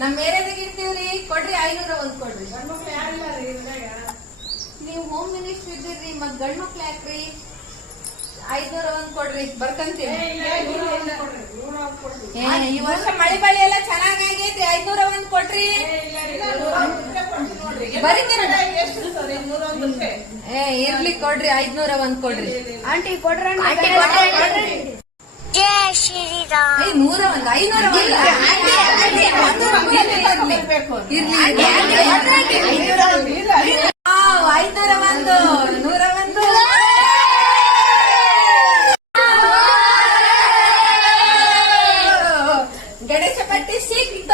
ನಮ್ ಏರಿಯಾದಾಗ ಇರ್ತೀವ್ರಿ. ಕೊಡ್ರಿ 501 ಕೊಡ್ರಿ. ನೀವು ಹೋಮ್ ಮಿನಿಸ್ಟರ್ ಇದ್ದೀರಿ ಮತ್ ಗಂಡ್ ಮಕ್ಳು ಯಾಕ್ರಿ? 501 ಕೊಡ್ರಿ ಬರ್ಕಂತೀವಿ. ಈ ವರ್ಷ ಮಳೆ ಬಳಿ ಎಲ್ಲ ಚೆನ್ನಾಗೈತಿ. 501 ಕೊಡ್ರಿ. ಇರ್ಲಿ ಕೊಡ್ರಿ. 501 ಕೊಡ್ರಿ. ಆಂಟಿ ಕೊಡ್ರಿ. 101 ಗಣೇಶ ಪಟ್ಟಿ ಸಿಕ್ತ.